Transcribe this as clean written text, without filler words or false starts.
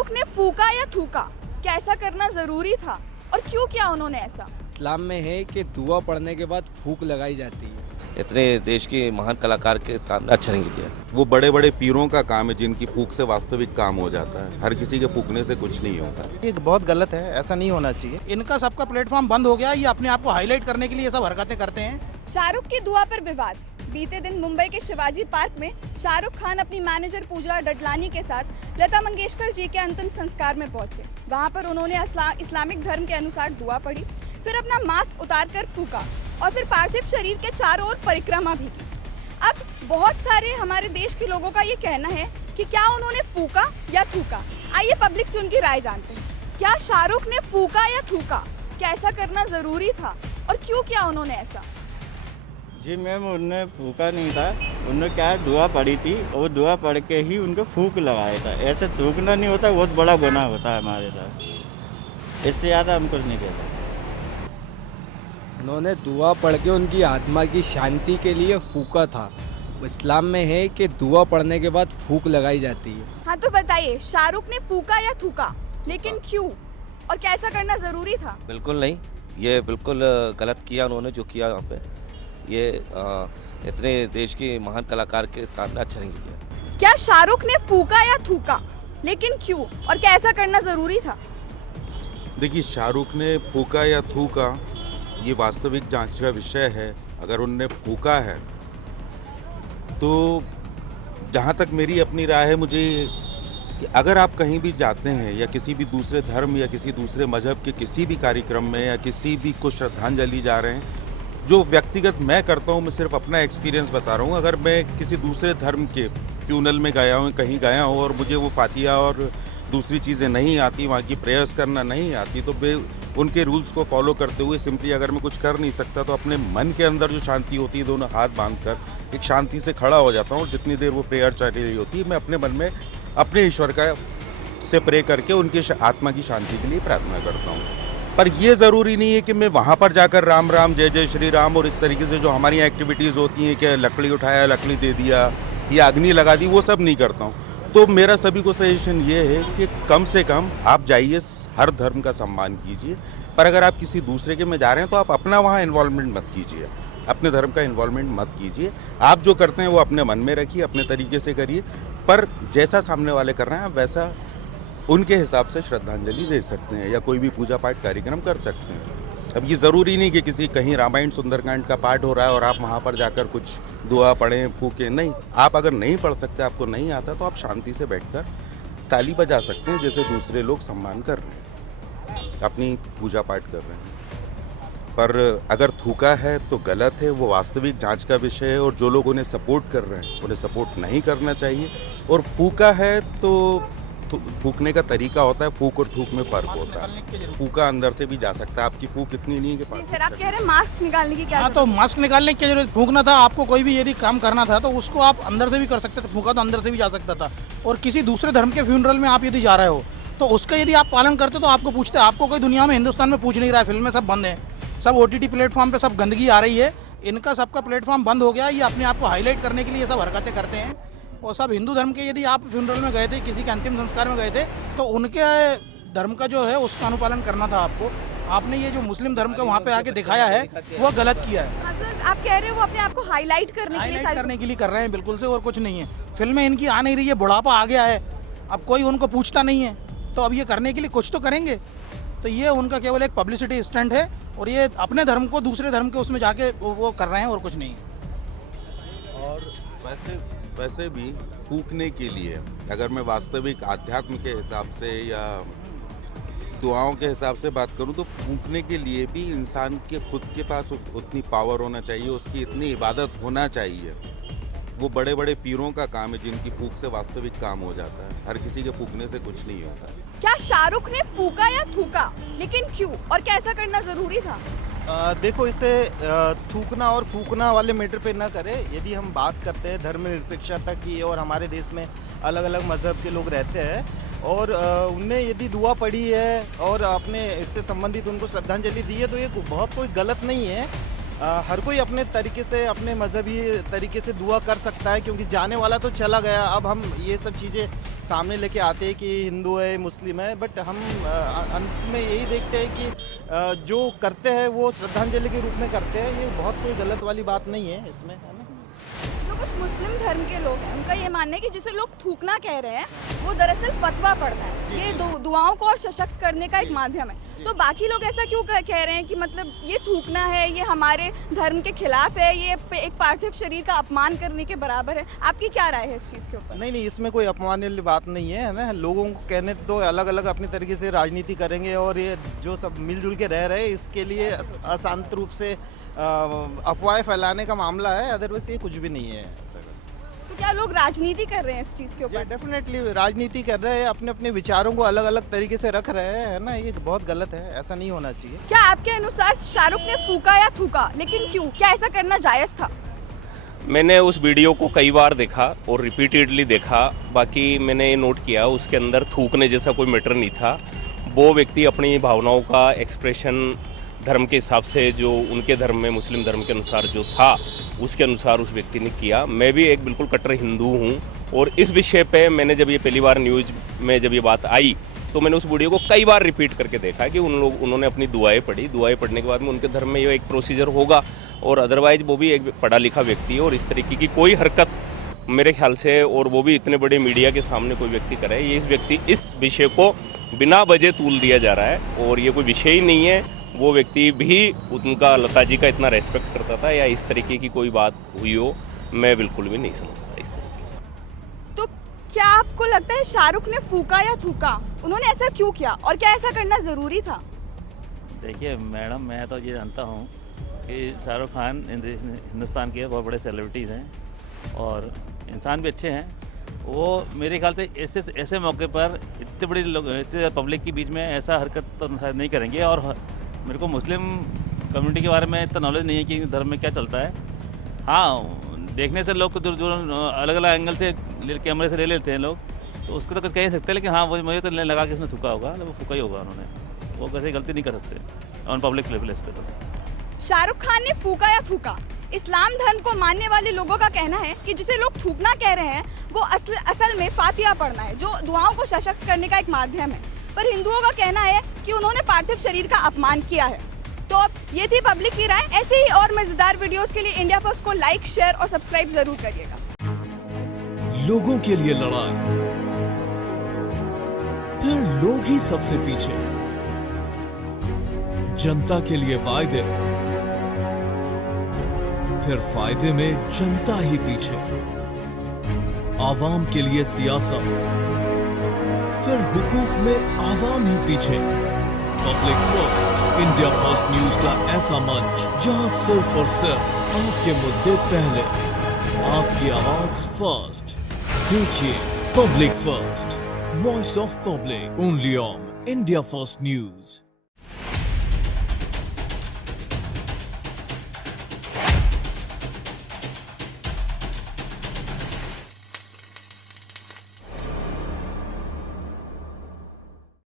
शाहरुख ने फूका या थूका, क्या ऐसा करना जरूरी था और क्यों किया उन्होंने ऐसा? इस्लाम में है कि दुआ पढ़ने के बाद फूक लगाई जाती है। इतने देश के महान कलाकार के सामने अच्छा नहीं किया। वो बड़े बड़े पीरों का काम है जिनकी फूक से वास्तविक काम हो जाता है। हर किसी के फूकने से कुछ नहीं होता। ये बहुत गलत है, ऐसा नहीं होना चाहिए। इनका सबका प्लेटफॉर्म बंद हो गया। ये अपने आप को हाईलाइट करने के लिए ये सब हरकतें करते हैं। शाहरुख की दुआ पर विवाद। बीते दिन मुंबई के शिवाजी पार्क में शाहरुख खान अपनी मैनेजर पूजा डडलानी के साथ लता मंगेशकर जी के अंतिम संस्कार में पहुंचे। वहां पर उन्होंने इस्लामिक धर्म के अनुसार दुआ पढ़ी, फिर अपना मास्क उतारकर फूका और फिर पार्थिव शरीर के चारों ओर परिक्रमा भी की। अब बहुत सारे हमारे देश के लोगों का ये कहना है कि क्या उन्होंने फूका या थूका। आइए पब्लिक से उनकी राय जानते हैं। क्या शाहरुख ने फूका या थूका, क्या ऐसा करना जरूरी था और क्यों किया उन्होंने ऐसा? जी मैम, उनने फूका नहीं था। उन्होंने क्या दुआ पढ़ी थी और दुआ पढ़ के ही उनको फूक लगाया था। ऐसे थूकना नहीं होता, बहुत बड़ा गुनाह होता है हमारे साथ। इससे ज़्यादा हम कुछ नहीं कहते। उन्होंने दुआ पढ़ के उनकी आत्मा की शांति के लिए फूका था। इस्लाम में है कि दुआ पढ़ने के बाद फूक लगाई जाती है। हाँ तो बताइए, शाहरुख ने फूका या थूका, लेकिन क्यों और क्या ऐसा करना जरूरी था? बिल्कुल नहीं, ये बिल्कुल गलत किया उन्होंने जो किया यहाँ पे। ये इतने देश के महान कलाकार के सामने अच्छा नहीं किया। क्या शाहरुख ने फूका या थूका, लेकिन क्यों और क्या ऐसा करना जरूरी था? देखिए, शाहरुख ने फूका या थूका ये वास्तविक जांच का विषय है। अगर उनने फूका है तो जहाँ तक मेरी अपनी राय है मुझे कि अगर आप कहीं भी जाते हैं या किसी भी दूसरे धर्म या किसी दूसरे मजहब के किसी भी कार्यक्रम में या किसी भी को श्रद्धांजलि जा रहे हैं, जो व्यक्तिगत मैं करता हूँ, मैं सिर्फ अपना एक्सपीरियंस बता रहा हूँ। अगर मैं किसी दूसरे धर्म के फ्यूनल में गया हूँ, कहीं गया हूँ और मुझे वो फातिया और दूसरी चीज़ें नहीं आती, वहाँ की प्रेयर्स करना नहीं आती, तो मैं उनके रूल्स को फॉलो करते हुए सिंपली अगर मैं कुछ कर नहीं सकता तो अपने मन के अंदर जो शांति होती है, दोनों हाथ बांधकर एक शांति से खड़ा हो जाता हूँ। और जितनी देर वो प्रेयर चल रही होती है, मैं अपने मन में अपने ईश्वर का से प्रे करके उनकी आत्मा की शांति के लिए प्रार्थना करता हूँ। पर ये ज़रूरी नहीं है कि मैं वहाँ पर जाकर राम राम जय जय श्री राम और इस तरीके से जो हमारी एक्टिविटीज़ होती हैं कि लकड़ी उठाया, लकड़ी दे दिया या अग्नि लगा दी, वो सब नहीं करता हूँ। तो मेरा सभी को सजेशन ये है कि कम से कम आप जाइए, हर धर्म का सम्मान कीजिए, पर अगर आप किसी दूसरे के में जा रहे हैं तो आप अपना वहाँ इन्वॉल्वमेंट मत कीजिए, अपने धर्म का इन्वॉल्वमेंट मत कीजिए। आप जो करते हैं वो अपने मन में रखिए, अपने तरीके से करिए, पर जैसा सामने वाले कर रहे हैं आप वैसा उनके हिसाब से श्रद्धांजलि दे सकते हैं या कोई भी पूजा पाठ कार्यक्रम कर सकते हैं। अब ये ज़रूरी नहीं कि किसी कहीं रामायण सुंदरकांड का पाठ हो रहा है और आप वहाँ पर जाकर कुछ दुआ पढ़ें, फूकें, नहीं। आप अगर नहीं पढ़ सकते, आपको नहीं आता, तो आप शांति से बैठकर ताली बजा सकते हैं, जैसे दूसरे लोग सम्मान कर रहे हैं, अपनी पूजा पाठ कर रहे हैं। पर अगर थूका है तो गलत है, वो वास्तविक जांच का विषय है और जो लोग उन्हें सपोर्ट कर रहे हैं उन्हें सपोर्ट नहीं करना चाहिए। और फूका है तो फूकने का तरीका होता है, फूक और थूक में फ़र्क होता है। फूका अंदर से भी जा सकता है, आपकी फूक इतनी नहीं है कि पास। सर आप कह रहे हैं मास्क निकालने की क्या? हाँ, तो मास्क निकालने की जरूरत। फूकना था आपको, कोई भी यदि काम करना था तो उसको आप अंदर से भी कर सकते थे। फूका तो अंदर से भी जा सकता था। और किसी दूसरे धर्म के फ्यूनरल में आप यदि जा रहे हो तो उसका यदि आप पालन करते तो आपको पूछते। आपको कोई दुनिया में, हिंदुस्तान में पूछ नहीं रहा है। फिल्में सब बंद हैं, सब OTT प्लेटफॉर्म पे सब गंदगी आ रही है। इनका सबका प्लेटफॉर्म बंद हो गया। ये अपने आप को हाईलाइट करने के लिए सब हरकतें करते हैं। और सब हिंदू धर्म के, यदि आप फ्यूनरल में गए थे, किसी के अंतिम संस्कार में गए थे, तो उनके धर्म का जो है उसका अनुपालन करना था आपको। आपने ये जो मुस्लिम धर्म का वहाँ पे आके दिखाया है वो गलत किया है। सर आप कह रहे हो वो अपने आप को हाईलाइट करने के लिए कर रहे हैं, बिल्कुल से, और कुछ नहीं है। फिल्में इनकी आ नहीं रही है, बुढ़ापा आ गया है, अब कोई उनको पूछता नहीं है, तो अब ये करने के लिए कुछ तो करेंगे। तो ये उनका केवल एक पब्लिसिटी स्टंट है और ये अपने धर्म को दूसरे धर्म के उसमें जाके वो कर रहे हैं और कुछ नहीं। और वैसे भी फूकने के लिए अगर मैं वास्तविक आध्यात्म के हिसाब से या दुआओं के हिसाब से बात करूं तो फूकने के लिए भी इंसान के खुद के पास उतनी पावर होना चाहिए, उसकी इतनी इबादत होना चाहिए। वो बड़े बड़े पीरों का काम है जिनकी फूक से वास्तविक काम हो जाता है। हर किसी के फूकने से कुछ नहीं होता। क्या शाहरुख ने फूका या थूका, लेकिन क्यों और क्या ऐसा करना जरूरी था? देखो, इसे थूकना और फूकना वाले मैटर पे ना करें। यदि हम बात करते हैं धर्मनिरपेक्षता की और हमारे देश में अलग अलग मज़हब के लोग रहते हैं और उनने यदि दुआ पढ़ी है और आपने इससे संबंधित उनको श्रद्धांजलि दी है तो ये बहुत कोई गलत नहीं है। हर कोई अपने तरीके से, अपने मजहबी तरीके से दुआ कर सकता है, क्योंकि जाने वाला तो चला गया। अब हम ये सब चीज़ें सामने लेके आते हैं कि हिंदू है मुस्लिम है, बट हम अंत में यही देखते हैं कि जो करते हैं वो श्रद्धांजलि के रूप में करते हैं। ये बहुत कोई गलत वाली बात नहीं है इसमें, है ना। जो कुछ मुस्लिम धर्म के लोग हैं उनका ये मानना है कि जिसे लोग थूकना कह रहे हैं वो दरअसल फतवा पढ़ना है, ये दुआओं को और सशक्त करने का एक माध्यम है। तो बाकी लोग ऐसा क्यों कह रहे हैं कि मतलब ये थूकना है, ये हमारे धर्म के खिलाफ है, ये एक पार्थिव शरीर का अपमान करने के बराबर है? आपकी क्या राय है इस चीज़ के ऊपर? नहीं, इसमें कोई अपमान वाली बात नहीं है ना। लोगों को कहने तो अलग अलग अपनी तरीके से राजनीति करेंगे, और ये जो सब मिलजुल के रह रहे हैं इसके लिए अशांत रूप से अफवाहें फैलाने का मामला है। अदरवाइज ये कुछ भी नहीं है। तो क्या लोग राजनीति कर रहे हैं इस चीज़ के ऊपर? डेफिनेटली राजनीति कर रहे हैं, अपने अपने विचारों को अलग अलग तरीके से रख रहे हैं, है ना। ये बहुत गलत है, ऐसा नहीं होना चाहिए। क्या आपके अनुसार शाहरुख ने फूका या थूका, लेकिन क्यों? क्या ऐसा करना जायज़ था? मैंने उस वीडियो को कई बार देखा और रिपीटेडली देखा। बाकी मैंने ये नोट किया उसके अंदर थूकने जैसा कोई मैटर नहीं था। वो व्यक्ति अपनी भावनाओं का एक्सप्रेशन धर्म के हिसाब से, जो उनके धर्म में मुस्लिम धर्म के अनुसार जो था उसके अनुसार उस व्यक्ति ने किया। मैं भी एक बिल्कुल कट्टर हिंदू हूँ, और इस विषय पे मैंने जब ये पहली बार न्यूज़ में जब ये बात आई तो मैंने उस वीडियो को कई बार रिपीट करके देखा कि उन्होंने अपनी दुआएं पढ़ी। दुआएं पढ़ने के बाद में उनके धर्म में ये एक प्रोसीजर होगा, और अदरवाइज वो भी एक पढ़ा लिखा व्यक्ति है, और इस तरीके की कोई हरकत मेरे ख्याल से, और वो भी इतने बड़े मीडिया के सामने कोई व्यक्ति करे, ये इस विषय को बिना वजह तूल दिया जा रहा है, और ये कोई विषय ही नहीं है। वो व्यक्ति भी उनका लता जी का इतना रेस्पेक्ट करता था, या इस तरीके की कोई बात हुई हो, मैं बिल्कुल भी नहीं समझता इस तरीके। तो क्या आपको लगता है शाहरुख ने फूका या थूका? उन्होंने ऐसा क्यों किया, और क्या ऐसा करना ज़रूरी था? देखिए मैडम, मैं तो ये जानता हूँ कि शाहरुख खान हिंदुस्तान के बहुत बड़े सेलिब्रिटीज़ हैं और इंसान भी अच्छे हैं। वो मेरे ख्याल से ऐसे मौके पर इतने बड़े लोग, इतने पब्लिक के बीच में ऐसा हरकत तो शायद नहीं करेंगे। और मेरे को मुस्लिम कम्युनिटी के बारे में इतना नॉलेज नहीं है कि धर्म में क्या चलता है। हाँ, देखने से लोग जो अलग अलग एंगल से कैमरे से ले लेते हैं लोग, तो उसको तो कुछ कह नहीं सकते। लेकिन हाँ, वो मुझे तो लगा कि उसने थूका होगा, वो फूका ही होगा उन्होंने। वो कैसे गलती नहीं कर सकते ऑन पब्लिक लेवल पे। तो शाहरुख खान ने फूका या थूका? इस्लाम धर्म को मानने वाले लोगों का कहना है कि जिसे लोग थूकना कह रहे हैं वो असल में फातिहा पढ़ना है, जो दुआओं को सशक्त करने का एक माध्यम है। पर हिंदुओं का कहना है कि उन्होंने पार्थिव शरीर का अपमान किया है। तो अब ये थी पब्लिक की राय। ऐसे ही और मजेदार वीडियोस के लिए इंडिया फर्स्ट को लाइक, शेयर और सब्सक्राइब जरूर करिएगा। लोगों के लिए लड़ाई, फिर लोग ही सबसे पीछे। जनता के लिए वायदे, फिर फायदे में जनता ही पीछे। आवाम के लिए सियासत, फिर हुकूक में आवाम ही पीछे। Public first, India first news का ऐसा मंच जहां सिर्फ और सिर्फ आपके मुद्दे पहले, आपकी आवाज फर्स्ट। देखिए public first, voice of public, only on India first news.